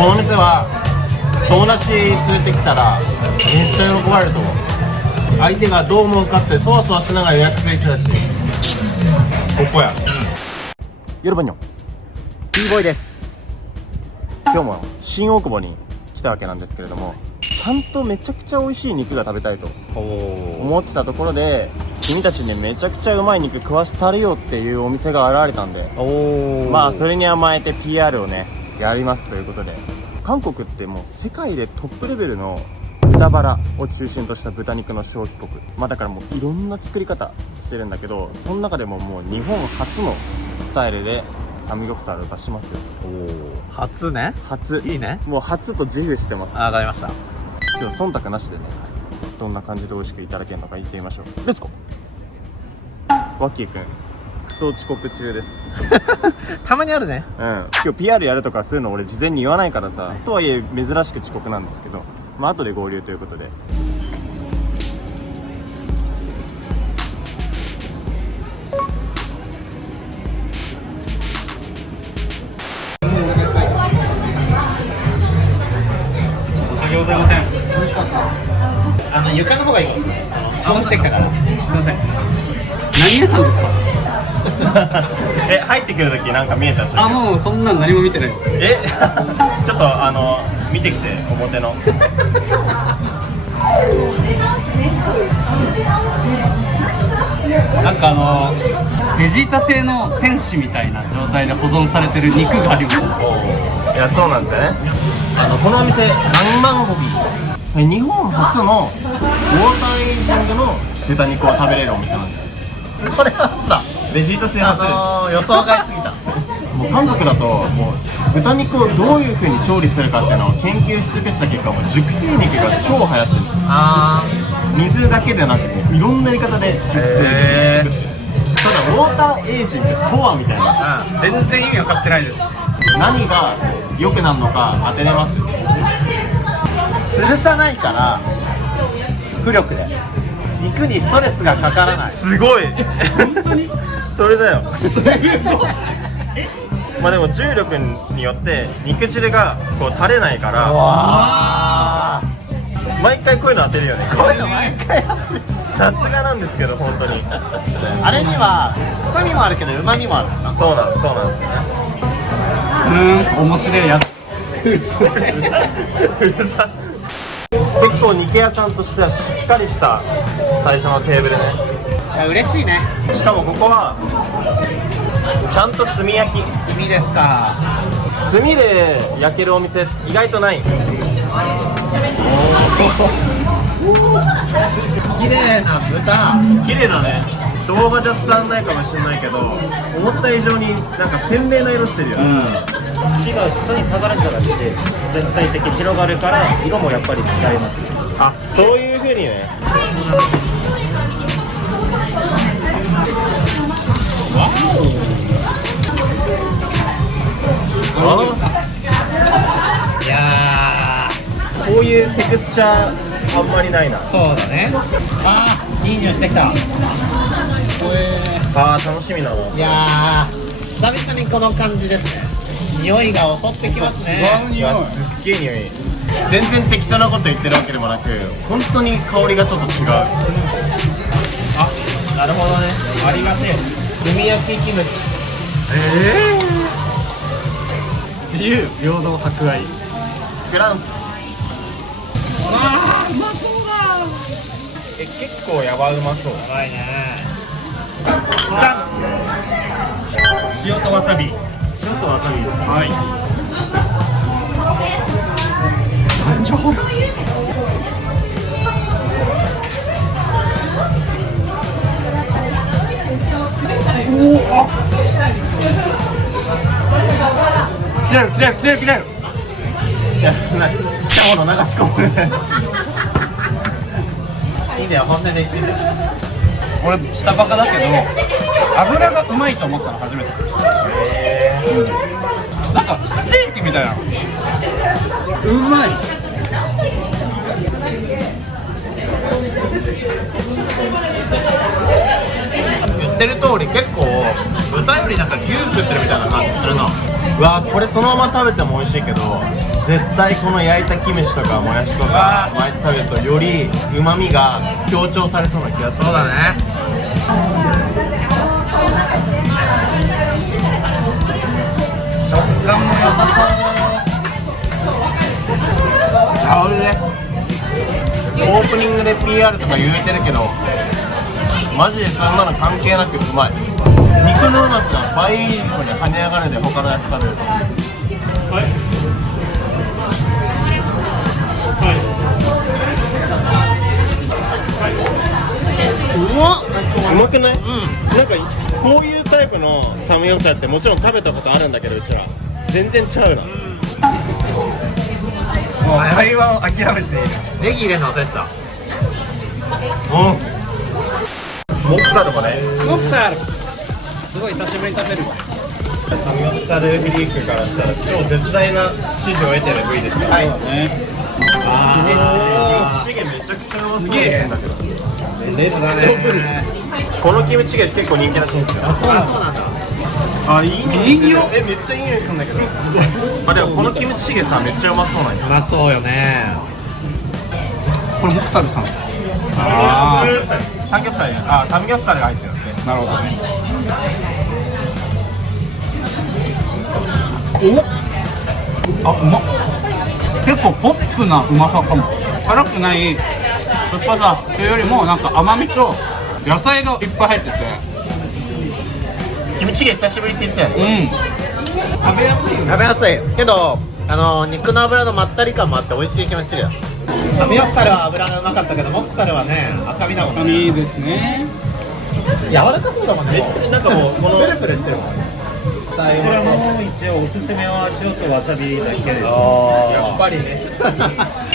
この店は友達連れてきたらめっちゃ喜ばれると思う。相手がどう思うかってそわそわしながら予約する人たち、ここや。ヨルバニョン T ボーイです。今日も新大久保に来たわけなんですけれども、ちゃんとめちゃくちゃ美味しい肉が食べたいと思ってたところで、君たちにめちゃくちゃうまい肉食わせたるよっていうお店が現れたんで、まあそれに甘えて PR をねやりますということで、韓国ってもう世界でトップレベルの豚バラを中心とした豚肉の消費国、まあだからもういろんな作り方してるんだけど、その中でももう日本初のスタイルでサムギョプサルを出しますよ。初ね。初、いいね。もう初と自負してます。わかりました。今日忖度なしでね、どんな感じで美味しくいただけるのか言ってみましょう。レッツゴー。ワッキーくんクソ遅刻中です。たまにあるね。今日 PR やるとかそういうの俺事前に言わないからさ、とはいえ珍しく遅刻なんですけど、まあ後で合流ということで。申し訳ございません。床の方がいいかもしれない。注文してきたから。すみません。何屋さんですか？入ってくるときなんか見えたでしょ。あ、もうそんなん何も見てないです。ちょっと見てきて、表のなんかベジータ製の戦士みたいな状態で保存されてる肉がありました。いや、そうなんですよね。このお店ランマンゴビー、日本初のウォーターエイジングの豚肉を食べれるお店なんですよ。これは初だ。ベジータ製初です。予想外すぎた。もう韓国だともう豚肉をどういう風に調理するかっていうのを研究し尽くした結果、もう熟成肉が超流行ってる。水だけでなくていろんなやり方で熟成肉を作ってる。ただウォーターエイジングとはみたいな、全然意味わかってないです。何が良くなるのか当てれます？吊るさないから浮力で肉にストレスがかからない。すごい本当にそれだよ。まあでも重力によって肉汁がこう垂れないから、わ毎回こういうの当てるよね。こういうの毎回さすがなんですけど、本当にあれには臭みもあるけど旨みもあるんだ。そうなんですね。面白いやつ。結構肉屋さんとしてはしっかりした最初のテーブルね。いや嬉しいね。しかもここはちゃんと炭焼き。炭ですか。炭で焼けるお店意外とない。綺麗な豚。綺麗だね。動画じゃ伝わんないかもしれないけど、思った以上になんか鮮明な色してるよね。血が下に下がるんじゃなくて全体的に広がるから色もやっぱり違います。あ、そういう風にね。いやこういうテクスチャーあんまりないな。そうだね。いい匂いしてきた。楽しみだな。いや久々にこの感じですね。匂いが襲ってきますね。いや、すっげえ匂い。全然適当なこと言ってるわけでもなく、本当に香りがちょっと違う。なるほどね。ありがてえ。炭焼きキムチ。自由平等博愛。フランス。結構やばうまそう。やばいね。塩とわさび。塩とわさび。はい。切れる切れる切れる切れる。いや、来たもの流し込むね。いいんだよ、本音で言ってる。俺下バカだけど油がうまいと思ったの初めて。なんかステーキみたいな。うまい。言ってる通り結構豚よりなんか牛食ってるみたいな感じするな。うわこれそのまま食べても美味しいけど、絶対この焼いたキムチとかもやしとか巻いて食べるとより旨味が強調されそうな気がする。そうだね。食感も良さ香りね。オープニングで PR とか言えてるけど、マジでそんなの関係なくうまい。肉のうまさが倍以上に跳ね上がるで他のやつ食べると。うまっ。うまくない？なんかこういうタイプのサムギョプサルってもちろん食べたことあるんだけど、うちら全然ちゃうな。もう会話を諦めている。ネギ入れるの忘れてた。モクサルもね、すごい久しぶりに食べる。サムギョプサルフリークからしたら超絶大な支持を得てる部位ですから。はい。キムチチゲめちゃくちゃうまそうなんだけど。このキムチチゲ結構人気らしいんですよ。あ、そうなんだ。あ、いい匂い。めっちゃいい匂いするんだけど。あ、でもこのキムチチゲさめっちゃうまそうなんや。うまそうよね。これモクサルさん。ああ。サムギョプサル、あ、サムギョプサルが入ってるんですね。なるほどね。お、あ、うまっ。結構ポップなうまさかも。辛くない酸っぱさというよりもなんか甘みと野菜がいっぱい入ってて、キムチチゲ久しぶりって言ってたよね。食べやすいよね。食べやすいけど、肉の脂のまったり感もあって美味しいキムチチゲだ。サムギョプサルは脂がうまかったけど、モクサルはね赤身だもんね。いいですね。柔らかそうだもんね。なんかもうこのプルプルしてるもん。これも一応おすすめは塩とわさびだけです。やっぱりね。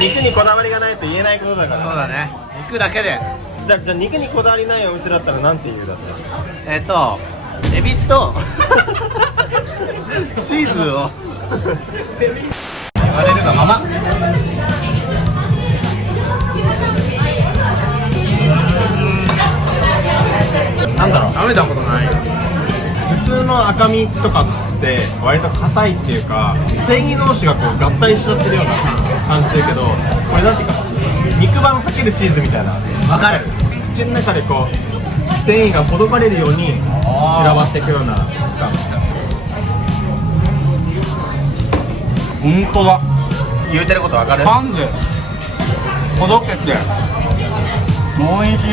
肉にこだわりがないと言えないことだから。そうだね。肉だけで。じゃあ肉にこだわりないお店だったらなんて言うだったら。エビとチーズを言われるがまま。なんだろう、食べたことない。普通の赤身とかって割と硬いっていうか、繊維同士がこう合体しちゃってるような感じするけど、これなんていうか肉版避けるチーズみたいな。わかる。口の中でこう繊維がほどかれるように散らばっていくような質感。本当だ。言うてることわかる。パンでほどけておいしい。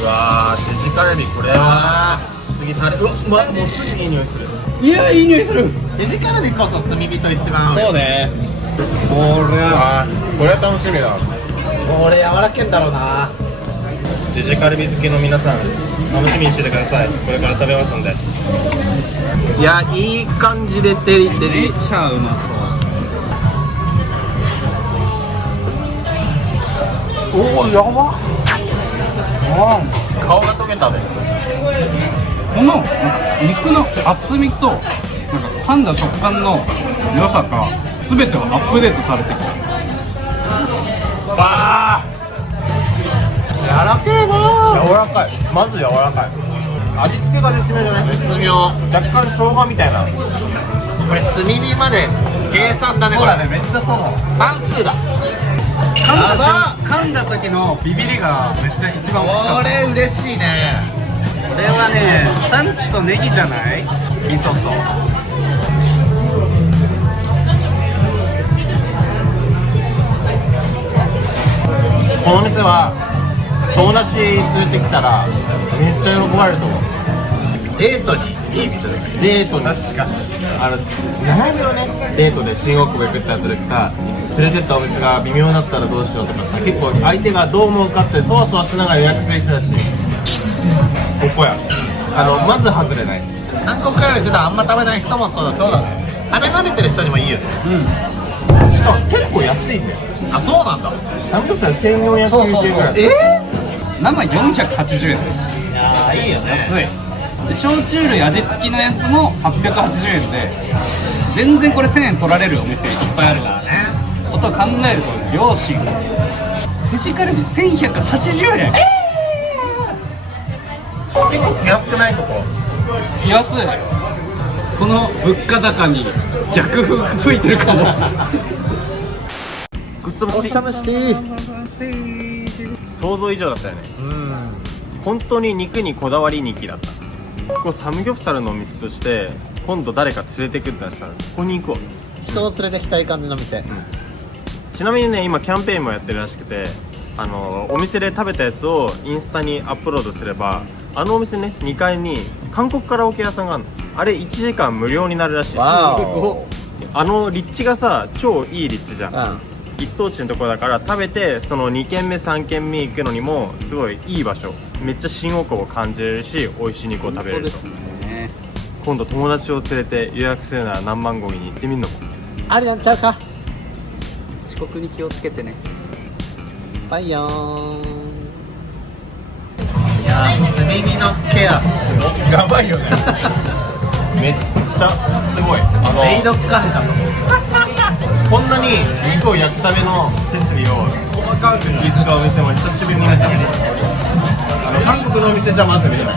うわー、デジカルビこれは次タレ。うわ、もうすぐいい匂いする。いや、いい匂いする。デジカルビこそ炭火と一番合う。そうね。これは楽しみだ。これ柔らけんだろうな。デジカルビ好きの皆さん楽しみにしててください。これから食べますんで。いや、いい感じでテリテリ。めちゃうまそう。おお、やば。顔が溶けたね。この肉の厚みとなんか噛んだ食感の良さが全てをアップデートされてきた。わー、柔らかいな。柔らかい。まず柔らかい。味付けが絶妙じゃない？絶妙。若干生姜みたいな。これ炭火まで計算だね。そうだね、めっちゃそうだ。算数だ。噛んだ時のビビりがめっちゃ一番大きかこった。れ嬉しいね。これはね、サンチュとネギじゃない？味噌と。この店は友達連れてきたらめっちゃ喜ばれると思う。デートにいい店だね。デートに悩むよね。デートで新大久保行くってなった時さ、連れてったお店が微妙だったらどうしようとかさ、結構相手がどう思うかってそわそわしながら予約する人たち。ここや。まず外れない。韓国料理普段あんま食べない人もそうだ。そうだね。食べ慣れてる人にもいいよね。しかも結構安いんだよ。あ、そうなんだ。サムギョプサル1490円ぐらい。生480円です。いやーいいよね。安い。で焼酎類味付きのやつも880円で、全然これ1000円取られるお店いっぱいあるからね。こと考えると両親デジカルビ1180円。結構気安くないここ。気安い。この物価高に逆風吹いてるかも。グッソムシ試して想像以上だったよね。うん本当に肉にこだわりにきだった。ここサムギョプサルのお店として今度誰か連れてくってなったらここに行こう。人を連れてきたい感じの店、ちなみにね、今キャンペーンもやってるらしくて、お店で食べたやつをインスタにアップロードすれば、あのお店ね、2階に韓国カラオケ屋さんがあるの。あれ1時間無料になるらしい。わお立地がさ、超いい立地じゃん。うん一等地のところだから食べて、その2軒目3軒目行くのにもすごいいい場所。めっちゃ新大久保を感じれるし、美味しい肉を食べれると。ね。今度友達を連れて予約するなら何万号に行ってみるのも。ありなんちゃうか。遅刻に気をつけてね。バイヨーン。いやー、炭火のケアやばいよね。めっちゃすごい。メイドカフェだと思う。こんなに肉を焼くための設備を細かく気遣うお店も久しぶりに見た。韓国のお店じゃまず見れない。